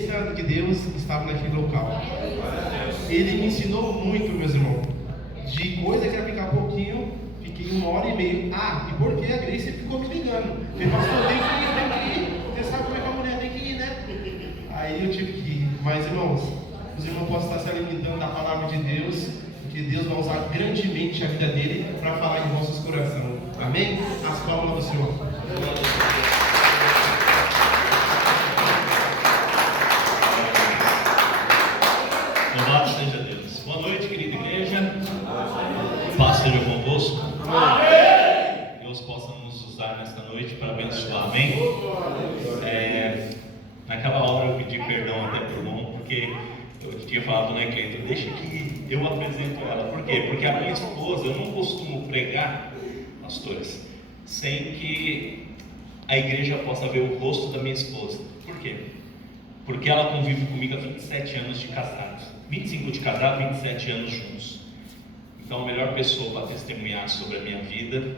presença de Deus estava naquele local. Ele me ensinou muito, meus irmãos. De coisa que ia ficar pouquinho, fiquei 1h30. E por que a Grace ficou me ligando? Porque pastor, tem que ir. Você sabe como é que a mulher tem que ir, né? Aí eu tive que ir. Mas, irmãos, os irmãos podem estar se alimentando da palavra de Deus, porque Deus vai usar grandemente a vida dele para falar em vossos corações. Amém? As palmas do Senhor. Louvado seja Deus. Boa noite, querida igreja. Paz seja convosco. Deus possa nos usar nesta noite para abençoar. Amém? Naquela hora eu pedi perdão até para o irmão, porque eu tinha falado, né, Cleiton, deixa que eu apresento ela. Por quê? Porque a minha esposa, eu não costumo pregar, pastores, sem que a igreja possa ver o rosto da minha esposa. Por quê? Porque ela convive comigo há 27 anos de casados. 25 de casado, 27 anos juntos. Então a melhor pessoa para testemunhar sobre a minha vida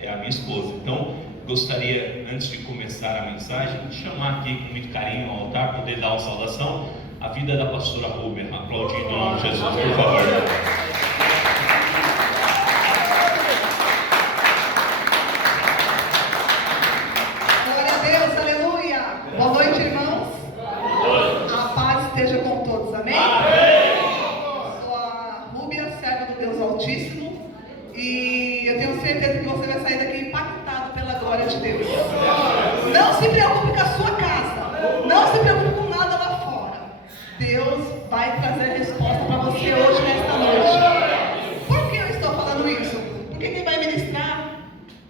é a minha esposa. Então gostaria, antes de começar a mensagem, de chamar aqui com muito carinho ao altar, poder dar uma saudação à vida da pastora Rubia. Aplaudindo em nome de Jesus, por favor. Glória a Deus, aleluia. Boa noite, irmãos. A paz esteja com todos, amém? Sou a Rúbia, serva do Deus Altíssimo, e eu tenho certeza que você vai sair daqui impactado pela glória de Deus. Não se preocupe com a sua casa, não se preocupe com nada lá fora. Deus vai trazer resposta para você hoje, nesta noite. Por que eu estou falando isso? Porque quem vai ministrar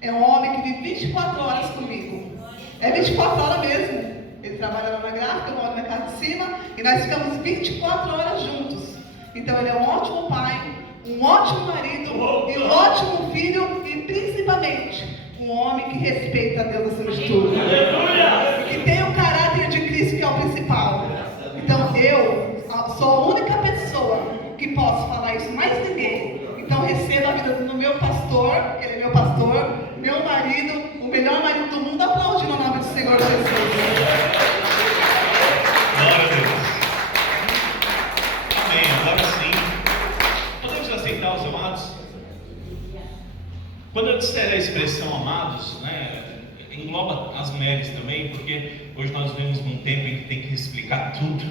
é um homem que vive 24 horas comigo. É 24 horas mesmo. Ele trabalha lá na gráfica, eu moro na casa de cima, e nós ficamos 24 horas juntos. Então ele é um ótimo pai, um ótimo marido, e um ótimo filho, e principalmente um homem que respeita a Deus acima de tudo. Que tem o caráter de Cristo, que é o principal. Então eu sou a única pessoa que posso falar isso, mais ninguém. Então receba a vida do meu pastor, que ele é meu pastor, meu marido, o melhor marido do mundo, aplaudindo o nome do Senhor Jesus. Glória a Deus. Amém. Agora sim, podemos aceitar os amados? Quando eu disser a expressão amados, né, engloba as mulheres também, porque hoje nós vivemos num tempo em que tem que explicar tudo.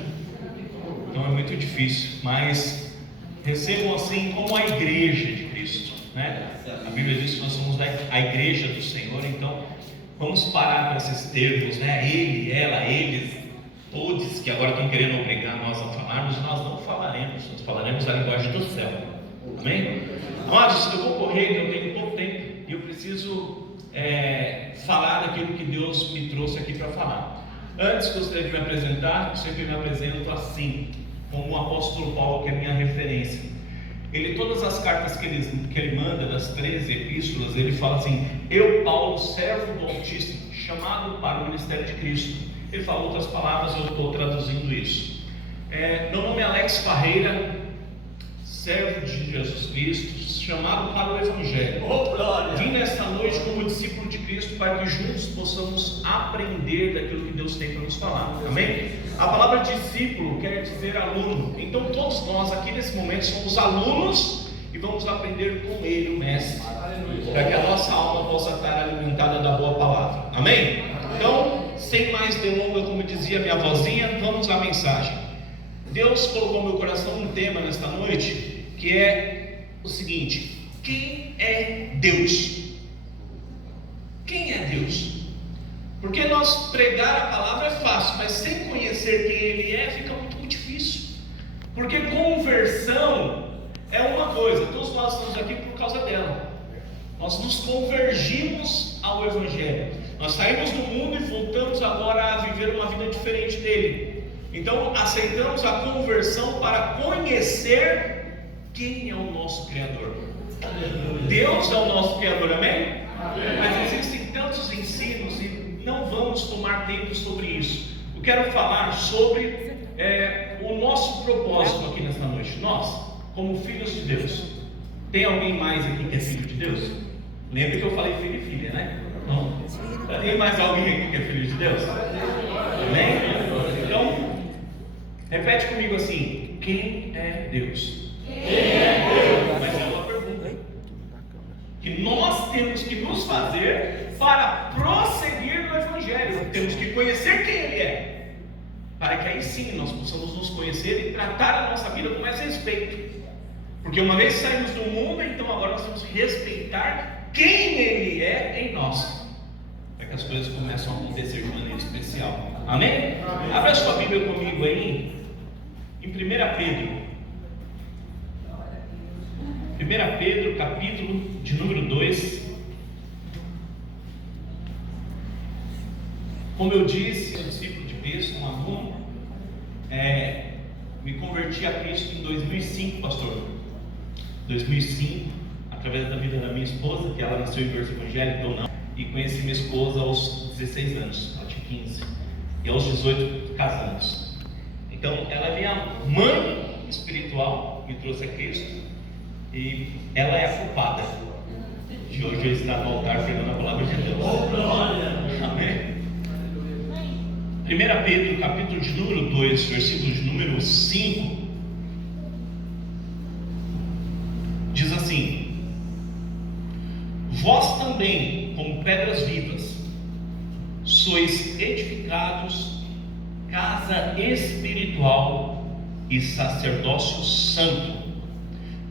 Então é muito difícil, mas recebam assim como a igreja de Cristo, né? A Bíblia diz que nós somos a igreja do Senhor, então vamos parar com esses termos, né? Ele, ela, eles, todos que agora estão querendo obrigar nós a falarmos. Nós não falaremos, nós falaremos a linguagem do céu. Amém? Amados, eu vou correr, eu tenho pouco tempo e eu preciso falar daquilo que Deus me trouxe aqui para falar. Antes, gostaria de me apresentar. Eu sempre me apresento assim, como o apóstolo Paulo, que é a minha referência. Ele, todas as cartas que ele manda, das 13 epístolas, ele fala assim: eu, Paulo, servo do Altíssimo, chamado para o ministério de Cristo. Ele fala outras palavras, eu estou traduzindo isso. Meu nome é Alex Parreira, servo de Jesus Cristo, chamado para o Evangelho. Vim nesta noite como discípulo de Cristo para que juntos possamos aprender daquilo que Deus tem para nos falar. Amém? A palavra discípulo quer dizer aluno. Então todos nós aqui nesse momento somos alunos e vamos aprender com Ele, o Mestre, para que a nossa alma possa estar alimentada da boa palavra. Amém? Então, sem mais delongas, como dizia minha vozinha, vamos à mensagem. Deus colocou no meu coração um tema nesta noite, que é o seguinte: quem é Deus? Quem é Deus? Porque nós pregar a palavra é fácil, mas sem conhecer quem Ele é, fica muito difícil. Porque conversão é uma coisa, todos nós estamos aqui por causa dela. Nós nos convergimos ao Evangelho. Nós saímos do mundo e voltamos agora a viver uma vida diferente dele. Então aceitamos a conversão para conhecer quem é o nosso Criador. Deus é o nosso Criador, amém? Mas existem tantos ensinos e não vamos tomar tempo sobre isso. Eu quero falar sobre o nosso propósito aqui nesta noite. Nós, como filhos de Deus. Tem alguém mais aqui que é filho de Deus? Lembra que eu falei filho e filha, né? Não. Tem mais alguém aqui que é filho de Deus? Amém? Então, Repete comigo assim: quem é Deus? Mas é uma pergunta que nós temos que nos fazer para prosseguir no Evangelho. Temos que conhecer quem Ele é, para que aí sim nós possamos nos conhecer e tratar a nossa vida com mais respeito. Porque uma vez saímos do mundo, então agora nós temos que respeitar quem Ele é em nós, para que as coisas começam a acontecer de maneira especial. Amém? Abra sua Bíblia comigo aí em 1 Pedro. 1 Pedro, capítulo de número 2. Como eu disse, eu sou discípulo de Cristo, um aluno. Me converti a Cristo em 2005, pastor. 2005, através da vida da minha esposa, que ela nasceu em berço evangélico ou não. E conheci minha esposa aos 16 anos, ela tinha 15. E aos 18 casamos. Então, ela é minha mãe espiritual, me trouxe a Cristo. E ela é a culpada de hoje eu estar no altar pregando a palavra de Deus. Amém? 1 Pedro, capítulo de número 2, versículo de número 5, diz assim: vós também, como pedras vivas, sois edificados casa espiritual e sacerdócio santo,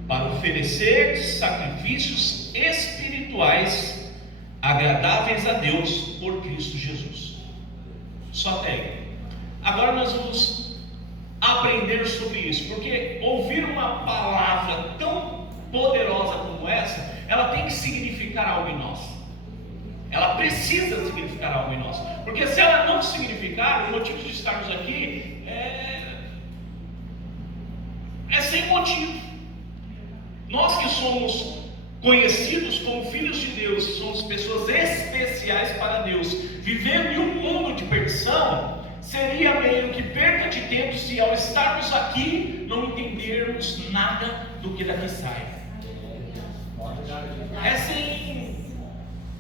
para oferecer sacrifícios espirituais agradáveis a Deus por Cristo Jesus. Só até aí. Agora nós vamos aprender sobre isso, porque ouvir uma palavra tão poderosa como essa, ela tem que significar algo em nós. Ela precisa significar algo em nós, porque se ela não significar, o motivo de estarmos aqui é sem motivo. Nós que somos conhecidos como filhos de Deus, somos pessoas especiais para Deus, vivendo em um mundo de perdição, seria meio que perda de tempo se ao estarmos aqui não entendermos nada do que daqui sai. É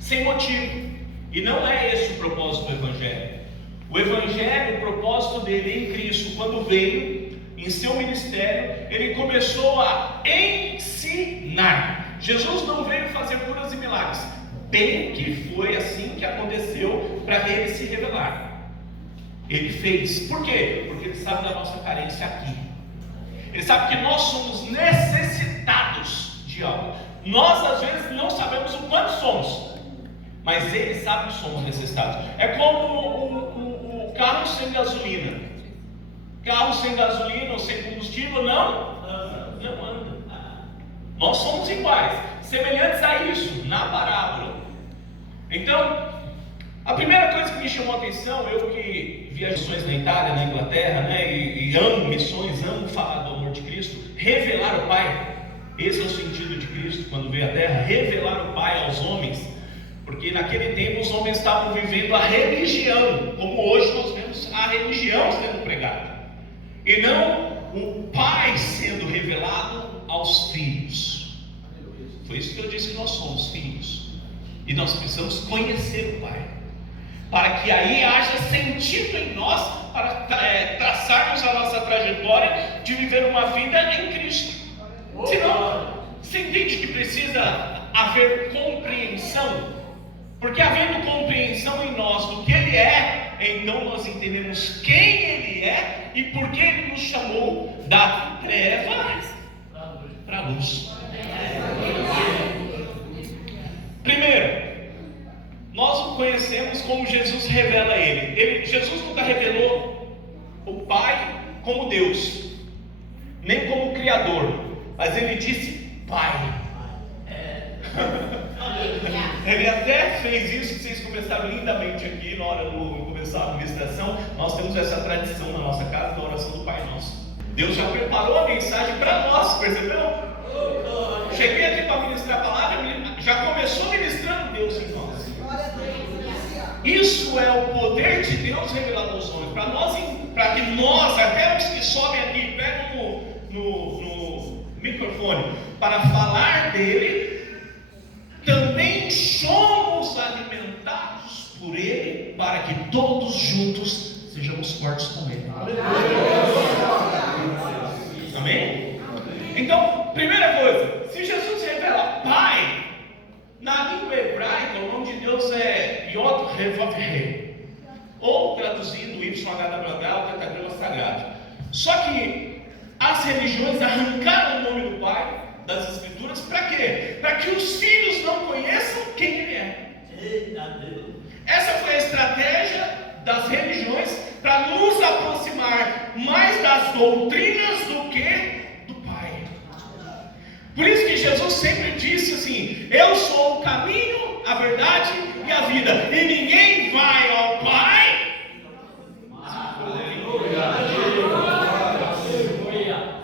sem motivo. E não é esse o propósito do Evangelho. O Evangelho, o propósito dele em Cristo, quando veio em seu ministério, ele começou a ensinar. Jesus não veio fazer curas e milagres, bem que foi assim que aconteceu para ele se revelar. Ele fez. Por quê? Porque ele sabe da nossa carência aqui. Ele sabe que nós somos necessitados de algo. Nós às vezes não sabemos o quanto somos, mas ele sabe que somos necessitados. É como o carro sem gasolina. Carro sem gasolina ou sem combustível não anda. Nós somos iguais, semelhantes a isso, na parábola. Então, a primeira coisa que me chamou a atenção, eu que viajo missões na Itália, na Inglaterra, né, e amo missões, amo falar do amor de Cristo, revelar o Pai. Esse é o sentido de Cristo quando veio à Terra, revelar o Pai aos homens, porque naquele tempo os homens estavam vivendo a religião, como hoje nós vemos a religião sendo pregada, e não o Pai sendo revelado aos filhos. Foi isso que eu disse, que nós somos filhos, e nós precisamos conhecer o Pai, para que aí haja sentido em nós, para traçarmos a nossa trajetória de viver uma vida em Cristo. Senão, você entende que precisa haver compreensão, porque havendo compreensão em nós do que Ele é, então nós entendemos quem Ele é e por que Ele nos chamou da treva para a luz. Primeiro, nós o conhecemos como Jesus revela Ele. Jesus nunca revelou o Pai como Deus, nem como Criador, mas Ele disse Pai. Ele até fez isso que vocês começaram lindamente aqui na hora de começar a administração. Nós temos essa tradição na nossa casa da oração do Pai Nosso. Deus já preparou a mensagem para nós, percebeu? Cheguei aqui para ministrar a palavra, já começou ministrando Deus em nós. Isso é o poder de Deus revelado aos homens, para que nós, até os que sobem aqui, pegam no microfone para falar dele, também somos alimentados por Ele, para que todos juntos sejamos fortes com Ele. Amém? Então, primeira coisa, se Jesus se revela Pai, na língua hebraica o nome de Deus é Yod Revav He, ou traduzindo YHWH, o tetagrama sagrado. Só que as religiões arrancaram o nome do Pai das Escrituras para quê? Para que os filhos não conheçam quem Ele é. Essa foi a estratégia das religiões para nos aproximar mais das doutrinas do que do Pai. Por isso que Jesus sempre disse assim: eu sou o caminho, a verdade e a vida, e ninguém vai ao Pai.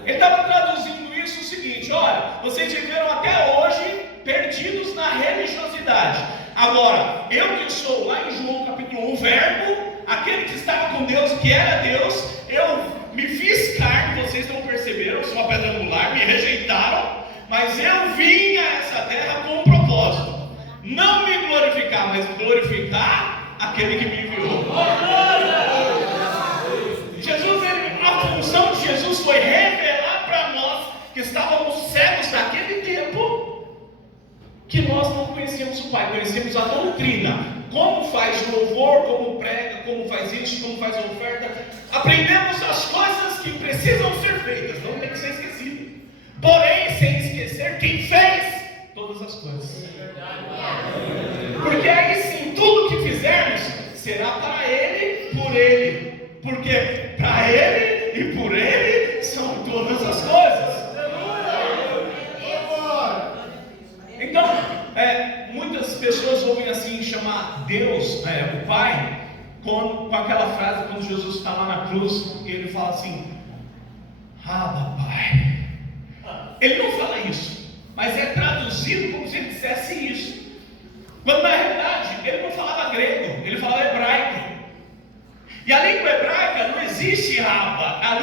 Ele estava traduzindo isso o seguinte: olha, vocês viveram até hoje perdidos na religiosidade. Agora, eu que sou, lá em João capítulo 1, o Verbo, aquele que estava com Deus, que era Deus, eu me fiz carne, vocês não perceberam, eu sou uma pedra angular, me rejeitaram, mas eu vim a essa terra com um propósito: não me glorificar, mas glorificar aquele que me enviou. A função de Jesus foi revelar para nós que estávamos cegos naquele tempo, que nós não conhecíamos o Pai, conhecemos a doutrina, como faz louvor, como prega, como faz isso, como faz a oferta. Aprendemos as coisas que precisam ser feitas, não tem que ser esquecido, porém sem esquecer quem fez todas as coisas, porque aí sim, tudo que fizermos será para Ele, por Ele, porque para Ele e por Ele são todas as coisas. Então, muitas pessoas ouvem assim chamar Deus, o Pai, com aquela frase quando Jesus está lá na cruz, e Ele fala assim: Abba, Pai. Ele não fala isso, mas é traduzido como se ele dissesse isso, quando na realidade ele não falava grego, ele falava hebraico. E a língua hebraica não existe Abba, a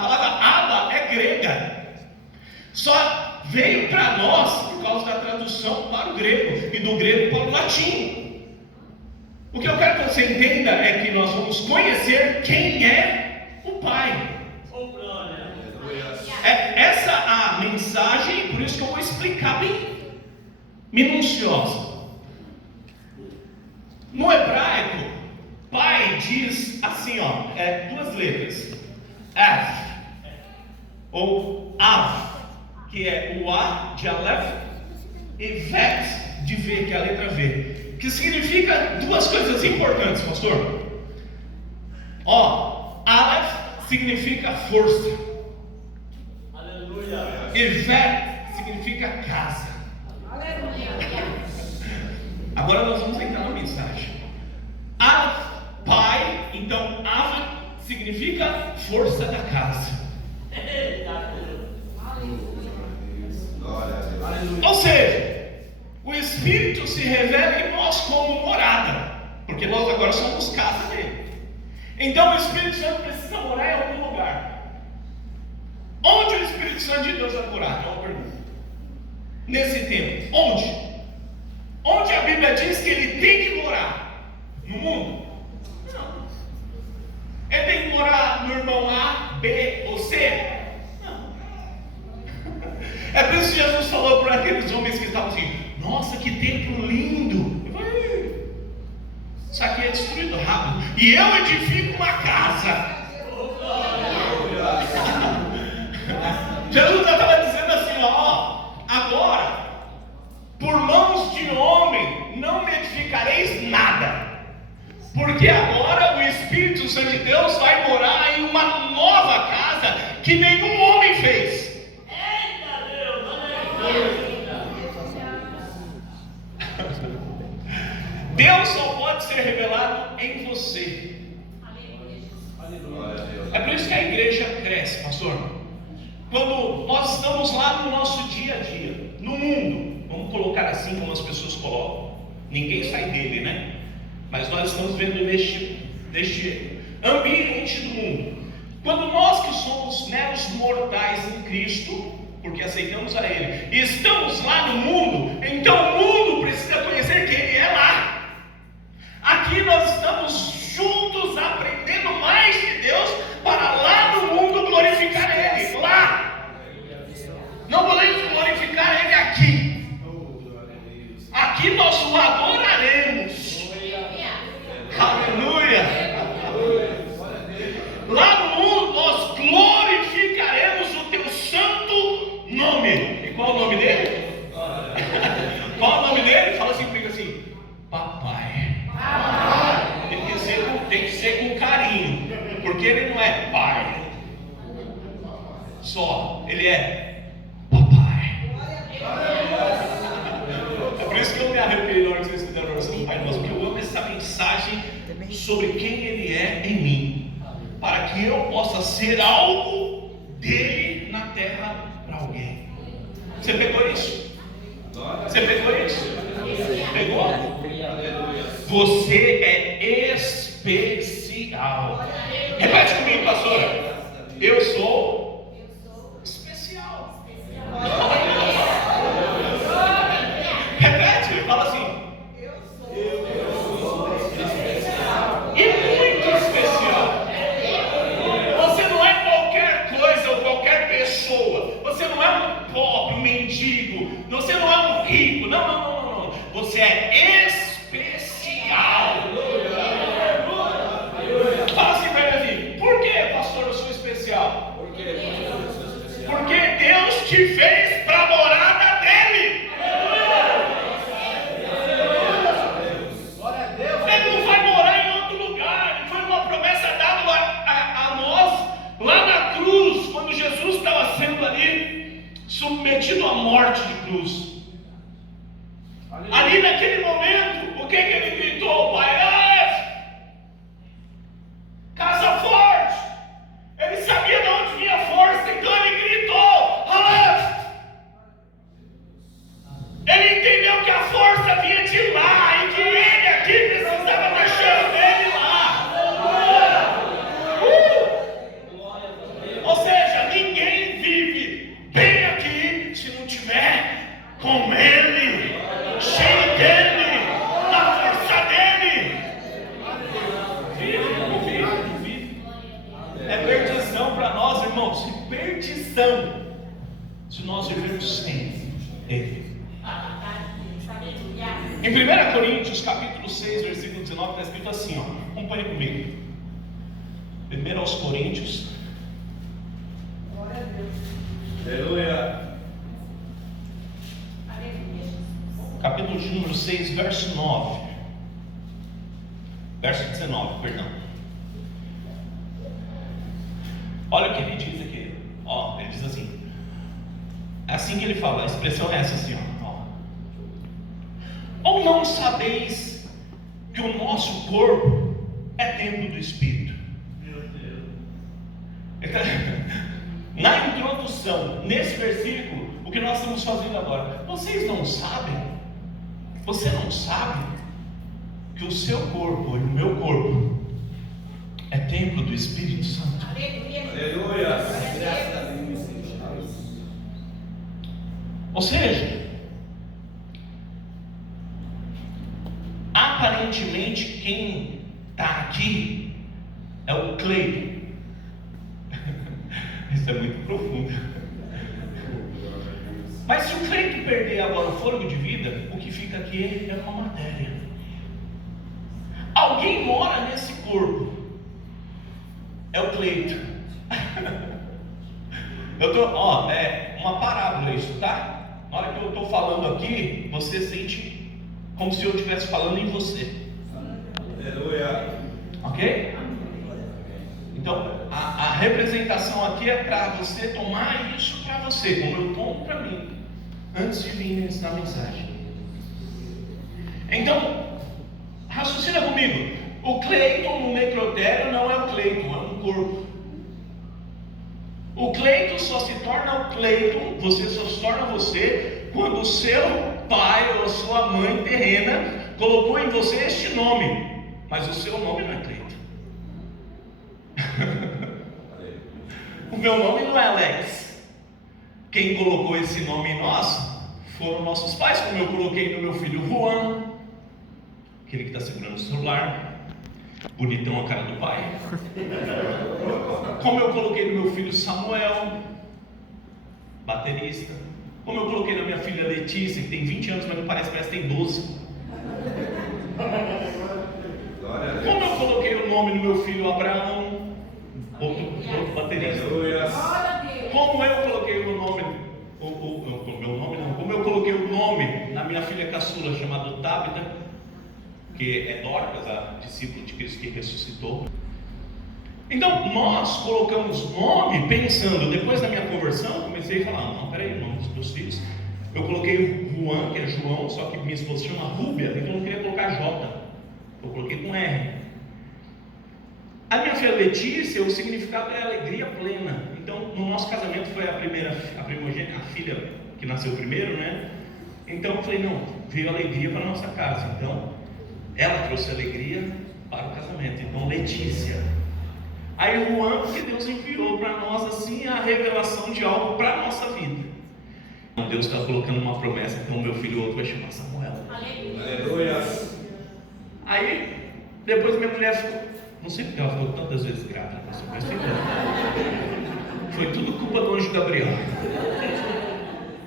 palavra Abba é grega, só veio para nós por causa da tradução para o grego, e do grego para o latim. O que eu quero que você entenda é que nós vamos conhecer quem é o Pai. É essa a mensagem, por isso que eu vou explicar bem minuciosa. No hebraico, Pai diz assim, duas letras: Av, ou Av, que é o A de Aleph, e Vet de V, que é a letra V, que significa duas coisas importantes, pastor. Aleph significa força, aleluia, e Vet significa casa. Aleluia. Agora nós vamos entrar na mensagem. Aleph, Pai, então Av significa força da casa. Ou seja, o Espírito se revela em nós como morada, porque nós agora somos casa dele. Então o Espírito Santo precisa morar em algum lugar. Onde o Espírito Santo de Deus vai morar? É uma pergunta. Nesse tempo, onde? Onde a Bíblia diz que ele tem que morar? No mundo? Não. Ele tem que morar no irmão A, B ou C? É por isso que Jesus falou para aqueles homens que estavam assim: nossa, que templo lindo! Isso aqui é destruído rápido, e eu edifico uma casa. Jesus já estava dizendo assim: agora, por mãos de homem, não me edificareis nada, porque agora o Espírito Santo de Deus vai morar em uma nova casa que nenhum homem fez. Deus só pode ser revelado em você. É por isso que a igreja cresce, pastor. Quando nós estamos lá no nosso dia a dia, no mundo, vamos colocar assim como as pessoas colocam, ninguém sai dele, né? Mas nós estamos vendo neste ambiente do mundo. Quando nós que somos meros mortais em Cristo, porque aceitamos a Ele, e estamos lá no mundo, então o mundo precisa conhecer quem Ele é lá. Aqui nós estamos juntos aprendendo aqui nós o adoraremos. Aleluia. Lá no mundo nós glorificaremos o teu santo nome. E qual é o nome dele? Qual é o nome dele? Fala assim comigo assim: papai. Tem que ser com carinho, porque ele não é pai só, ele é papai. É por isso que eu me arrepiei na hora que vocês fizeram a oração do Pai Nosso, porque eu amo essa mensagem sobre quem ele é em mim, para que eu possa ser algo dele na terra para alguém. Você pegou isso? Você pegou isso? Pegou? Você é especial. Repete comigo, pastora. Eu sou especial. Repete, fala assim. Eu sou especial. E muito especial. Você não é qualquer coisa ou qualquer pessoa. Você não é um pobre, um mendigo. Você não é um rico. Não. Você é especial. Fala assim para ele assim: por que, pastor, eu sou especial? Porque Deus te fez para a morada dele. Ele não vai morar em outro lugar. Foi uma promessa dada a nós lá na cruz, quando Jesus estava sendo ali submetido à morte de cruz. Ali naquele momento, o que ele gritou? Pai, casa forte. Ele sabia de onde vinha a força, então ele gritou. Ele entendeu que a força vinha de lá e que ele aqui precisava estar cheio dele lá. Ou seja, ninguém vive bem aqui se não tiver com ele, cheio dele, na força dele. Vive. É perdição para nós, irmãos. Perdição se nós vivemos sem ele. Em 1 Coríntios capítulo 6, versículo 19, está escrito assim, ó, acompanhe comigo. 1 Coríntios. Glória a Deus. Aleluia. Capítulo de número 6, verso 9. Verso 19, perdão. Olha o que ele diz aqui. Ó, ele diz assim. É assim que ele fala, a expressão é essa assim, ó. Ou não sabeis que o nosso corpo é templo do Espírito? Meu Deus. Na introdução, nesse versículo, o que nós estamos fazendo agora, vocês não sabem? Você não sabe que o seu corpo e o meu corpo é templo do Espírito Santo? Aleluia. Ou seja, aparentemente quem está aqui é o Cleiton. Isso é muito profundo. Mas se o Cleiton perder agora o fôlego de vida, o que fica aqui é uma matéria. Alguém mora nesse corpo. É o Cleiton. É uma parábola isso, tá? Na hora que eu estou falando aqui, você sente como se eu estivesse falando em você. Aleluia. Ok? Então, a representação aqui é para você tomar isso para você, como eu tomo para mim, antes de vir me ensinar a mensagem. Então, raciocina comigo. O Cleiton no necrotério não é o Cleiton, é um corpo. O Cleiton só se torna o Cleiton, você só se torna você, quando o seu pai ou a sua mãe terrena colocou em você este nome, mas o seu nome não é Cleiton. O meu nome não é Alex. Quem colocou esse nome em nós foram nossos pais, como eu coloquei no meu filho Juan, aquele que está segurando o celular, bonitão a cara do pai. Como eu coloquei no meu filho Samuel, baterista. Como eu coloquei na minha filha Letícia, que tem 20 anos, mas não parece que tem 12. Glória a Deus. Como eu coloquei o nome no meu filho Abraão, outro baterista. Aleluia. Como eu coloquei o nome, como eu coloquei o nome na minha filha caçula chamada Tabita, que é Dorcas, a discípula de Cristo que ressuscitou. Então nós colocamos nome pensando, depois da minha conversão, comecei a falar, não, peraí, o nome dos meus filhos. Eu coloquei Juan, que é João, só que minha esposa chama Rúbia, então eu não queria colocar J, eu coloquei com R. A minha filha Letícia, o significado é alegria plena. Então, no nosso casamento foi a primogênita, a filha que nasceu primeiro, né? Então eu falei, não, veio alegria para a nossa casa. Então, ela trouxe alegria para o casamento. Então, Letícia. Aí Juan, porque Deus enviou para nós assim a revelação de algo para a nossa vida. Então, Deus está colocando uma promessa, então meu filho outro vai chamar Samuel. Aleluia. Aí, depois minha mulher ficou, não sei porque ela ficou tantas vezes grávida, mas foi tudo culpa do anjo Gabriel.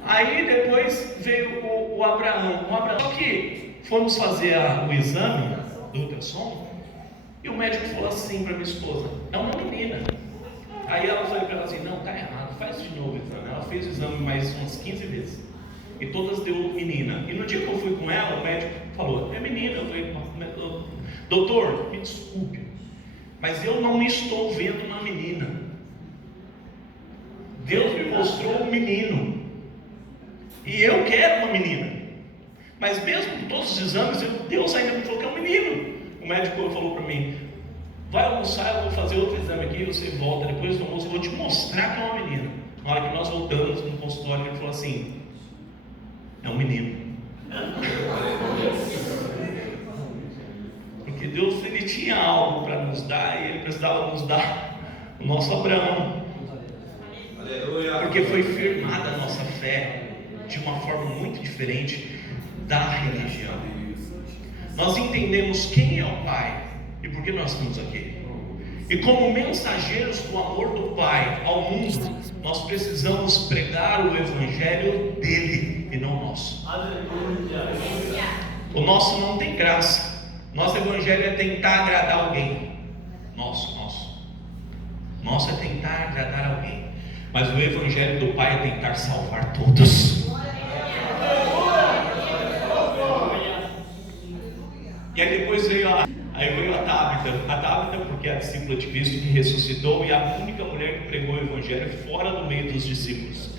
Aí depois veio o Abraão. Só que fomos fazer o exame do ultrassom e o médico falou assim para minha esposa: é uma menina. Aí ela falou para ela assim: não, tá errado, faz de novo o exame. Ela fez o exame mais umas 15 vezes e todas deu menina. E no dia que eu fui com ela, o médico falou: é menina. Eu falei: doutor, me desculpe, mas eu não estou vendo uma menina. Deus me mostrou um menino e eu quero uma menina, mas mesmo com todos os exames, Deus ainda me falou que é um menino. O médico falou para mim: vai almoçar, eu vou fazer outro exame aqui, você volta depois do almoço, eu vou te mostrar que é uma menina. Na hora que nós voltamos no consultório, ele falou assim: é um menino. Porque Deus, ele tinha algo para nos dar e ele precisava nos dar o nosso Abraão. Aleluia. Porque foi firmada a nossa fé de uma forma muito diferente da religião. Nós entendemos quem é o Pai e por que nós estamos aqui. E como mensageiros do amor do Pai ao mundo, nós precisamos pregar o Evangelho dele e não o nosso. O nosso não tem graça. Nosso Evangelho é tentar agradar alguém. Nosso é tentar agradar alguém. Mas o Evangelho do Pai é tentar salvar todos. E aí depois veio a Tabita, porque é a discípula de Cristo que ressuscitou e a única mulher que pregou o Evangelho fora do meio dos discípulos.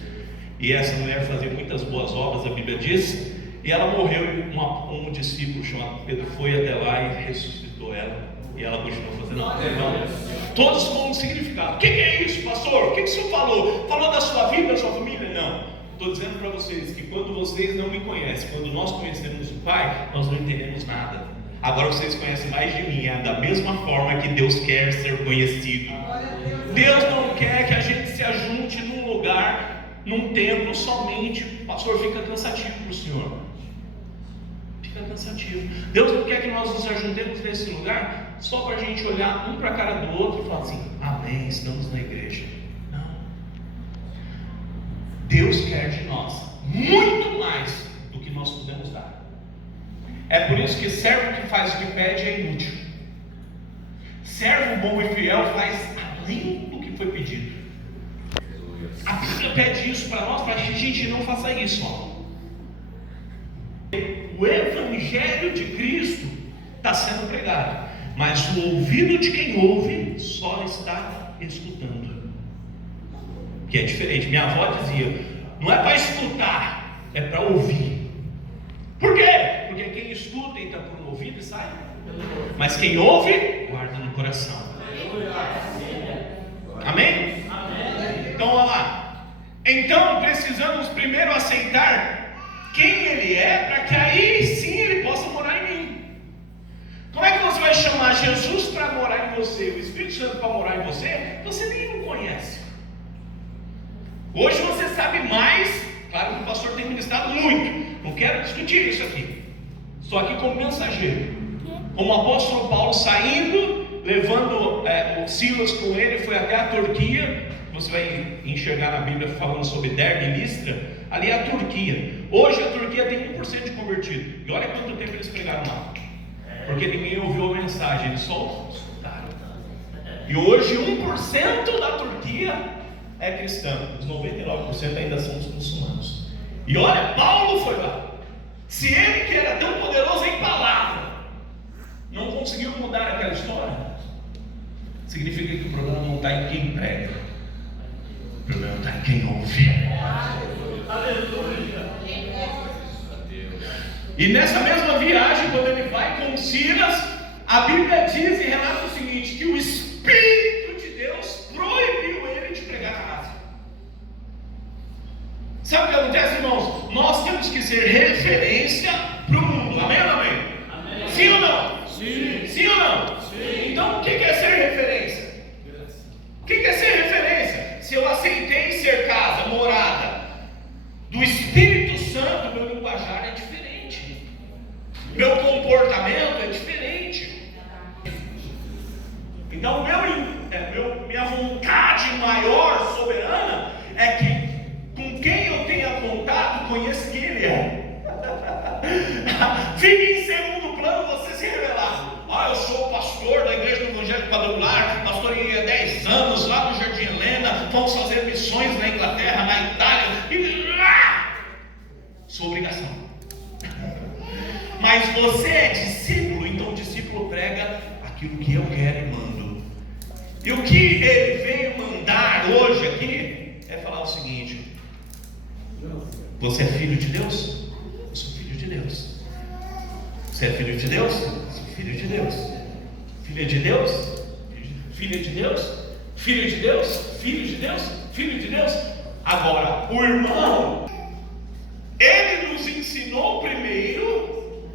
E essa mulher fazia muitas boas obras, a Bíblia diz, e ela morreu e um discípulo chamado Pedro foi até lá e ressuscitou ela. E ela continuou fazendo a obra. Todos com um significado. O que é isso, pastor? O que o senhor falou? Falou da sua vida, da sua família? Não. Estou dizendo para vocês que quando vocês não me conhecem, quando nós conhecemos o Pai, nós não entendemos nada. Agora vocês conhecem mais de mim, é da mesma forma que Deus quer ser conhecido. Deus não quer que a gente se ajunte num lugar, num templo somente. Pastor, fica cansativo para o Senhor. Fica cansativo. Deus não quer que nós nos ajuntemos nesse lugar só para a gente olhar um para a cara do outro e falar assim: amém, estamos na igreja. Não. Deus quer de nós muito mais do que nós podemos dar. É por isso que servo que faz o que pede é inútil. Servo bom e fiel faz além do que foi pedido. A Bíblia pede isso para nós, para que a gente não faça isso. O Evangelho de Cristo está sendo pregado, mas o ouvido de quem ouve só está escutando. Que é diferente. Minha avó dizia: não é para escutar, é para ouvir. Por quê? Porque quem escuta entra por um ouvido e sai, mas quem ouve, guarda no coração. Amém? Então, olha lá. Então, precisamos primeiro aceitar quem Ele é, para que aí sim Ele possa morar em mim. Como é que você vai chamar Jesus para morar em você, o Espírito Santo para morar em você? Você nem o conhece. Hoje você sabe mais. Claro que o pastor tem ministrado muito, não quero discutir isso aqui. Estou aqui como mensageiro, como o apóstolo Paulo saindo, levando o Silas com ele, foi até a Turquia. Você vai enxergar na Bíblia falando sobre Derbe e Listra. Ali é a Turquia. Hoje a Turquia tem 1% de convertido. E olha quanto tempo eles pregaram lá. Porque ninguém ouviu a mensagem, eles só escutaram. E hoje 1% da Turquia é cristã. Os 99% ainda são os muçulmanos. E olha, Paulo foi lá. Se ele, que era tão poderoso em palavra, não conseguiu mudar aquela história, significa que o problema não está em quem prega, o problema está em quem ouve. Aleluia. E nessa mesma viagem, quando ele vai com Silas, a Bíblia diz e relata o seguinte: que o Espírito de Deus proibiu ele de pregar na Ásia. Sabe o que acontece, irmãos? Nós temos que ser referência para o mundo. Amém ou não amém? Amém? Sim ou não? Sim. Sim ou não? Sim. Então o que é ser referência? O que é ser referência? Se eu aceitei ser casa, morada do Espírito Santo, meu linguajar é diferente, meu comportamento é diferente. Então minha vontade maior, soberana, é que com quem eu tenha contato, conheça quem ele é. Fique em segundo plano você se revelar. Eu sou o pastor da igreja do Evangelho Quadrangular, pastorei há 10 anos lá no Jardim Helena, vamos fazer missões na Inglaterra, na Itália, sua obrigação. Mas você é discípulo, então o discípulo prega aquilo que eu quero e mando. E o que ele veio mandar hoje aqui é falar o seguinte: você é filho de Deus? Eu sou filho de Deus. Você é filho de Deus? Eu sou filho de Deus. Filha de Deus? Filha de Deus? Filho de Deus? Filho de Deus? Filho de Deus? Agora, o irmão, ele nos ensinou primeiro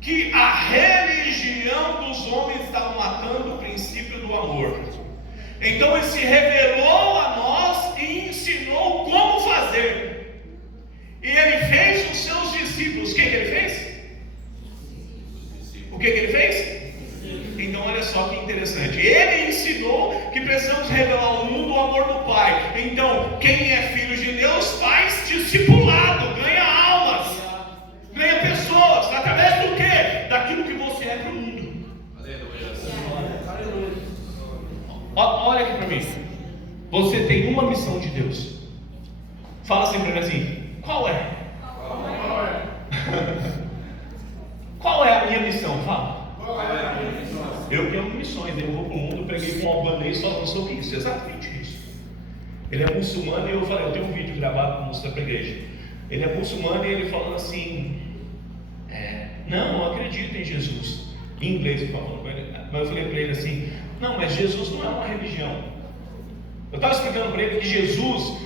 que a religião dos homens estava matando o princípio do amor. Então ele se revelou a nós e ensinou como fazer. E ele fez os seus discípulos. O que ele fez? O que ele fez? Então olha só que interessante. Ele ensinou que precisamos revelar ao mundo o amor do Pai. Então quem é filho de Deus faz discipulado, ganha almas, ganha pessoas. Através do quê? Daquilo que você é para o mundo. Olha aqui para mim. Você tem uma missão de Deus. Fala assim para mim assim: qual é? Qual é a minha missão? Fala. Eu tenho missões, eu vou para o mundo, preguei com um albanês falando sobre isso, exatamente isso. Ele é muçulmano e eu falei, eu tenho um vídeo gravado para mostrar para a igreja. Ele é muçulmano e ele falando assim, não acredito em Jesus. Em inglês eu falando com ele, mas eu falei para ele assim, não, mas Jesus não é uma religião. Eu estava explicando para ele que Jesus,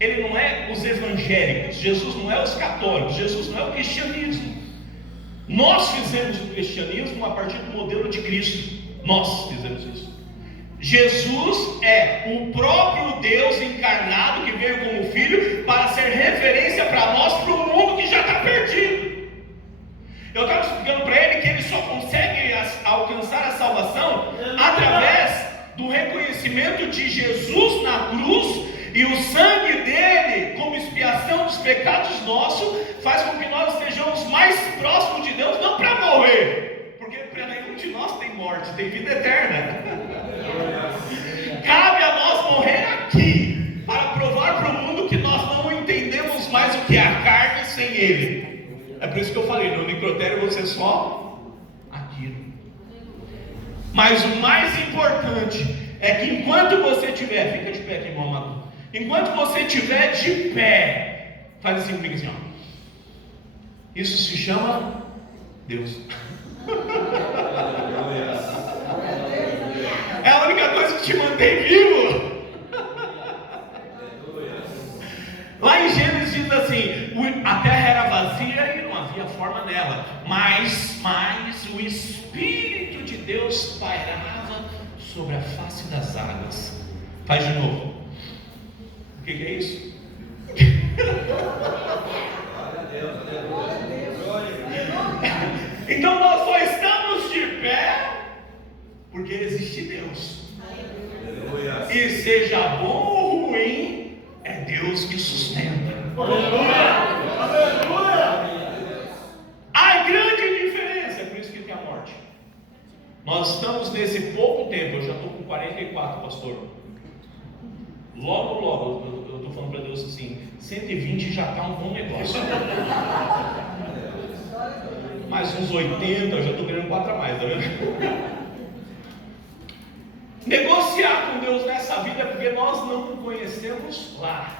ele não é os evangélicos, Jesus não é os católicos, Jesus não é o cristianismo. Nós fizemos o cristianismo a partir do modelo de Cristo. Nós fizemos isso. Jesus é o próprio Deus encarnado que veio como filho para ser referência para nós, para o mundo que já está perdido. Eu estava explicando para ele que ele só consegue alcançar a salvação através do reconhecimento de Jesus na cruz, e o sangue dele, como expiação dos pecados nossos, faz com que nós estejamos mais próximos de Deus, não para morrer, porque para nenhum de nós tem morte, tem vida eterna. Cabe a nós morrer aqui, para provar para o mundo que nós não entendemos mais o que é a carne sem ele. É por isso que eu falei, no necrotério você é só aquilo. Mas o mais importante é que enquanto você estiver, fica de pé aqui, irmão amado. Enquanto você estiver de pé, faz assim comigo assim, ó. Isso se chama Deus. É a única coisa que te mantém vivo. Lá em Gênesis diz assim: a terra era vazia e não havia forma nela, mas o Espírito de Deus pairava sobre a face das águas. Faz de novo. O que é isso? Então nós só estamos de pé porque existe Deus. E seja bom ou ruim, é Deus que sustenta. 44, pastor. Logo, eu estou falando para Deus assim, 120 já está um bom negócio. Mais uns 80, eu já estou querendo 4 a mais, tá vendo? Negociar com Deus nessa vida é porque nós não conhecemos lá.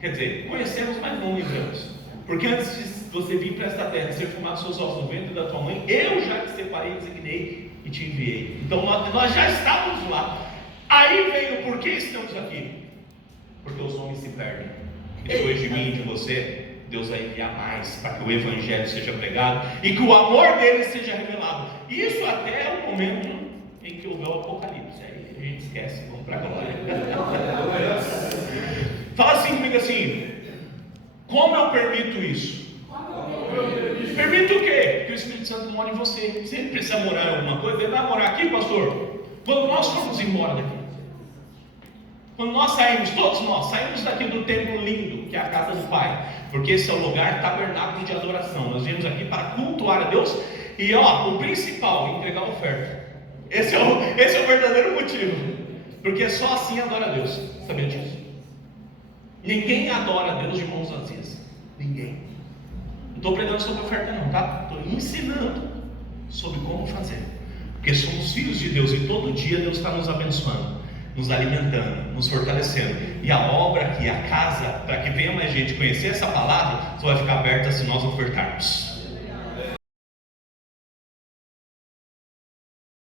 Quer dizer, conhecemos, mas não lembramos. Porque antes de você vir para esta terra, ser formado seus ossos no ventre da tua mãe, eu já te separei, designei e te enviei. Então nós já estávamos lá. Aí vem o porquê estamos aqui. Porque os homens se perdem. E depois de mim e de você, Deus vai enviar mais para que o Evangelho seja pregado e que o amor dele seja revelado. Isso até é o momento em que houver o Apocalipse. Aí a gente esquece, vamos para a glória. Fala assim comigo assim: como eu permito isso? Permito o quê? Que o Espírito Santo mora em você. Se ele precisar morar em alguma coisa, ele vai morar aqui, pastor. Quando nós formos embora daqui, quando nós saímos, todos nós saímos daqui do templo lindo, que é a casa do Pai, porque esse é o lugar tabernáculo de adoração. Nós viemos aqui para cultuar a Deus. E o principal, entregar a oferta. Esse é o verdadeiro motivo. Porque só assim adora a Deus. Sabia disso? Ninguém adora a Deus de mãos vazias. Ninguém. Não estou pregando sobre oferta não, tá? Estou ensinando sobre como fazer. Porque somos filhos de Deus e todo dia Deus está nos abençoando, nos alimentando, nos fortalecendo. E a obra aqui, a casa, para que venha mais gente conhecer essa palavra, só vai ficar aberta se nós ofertarmos.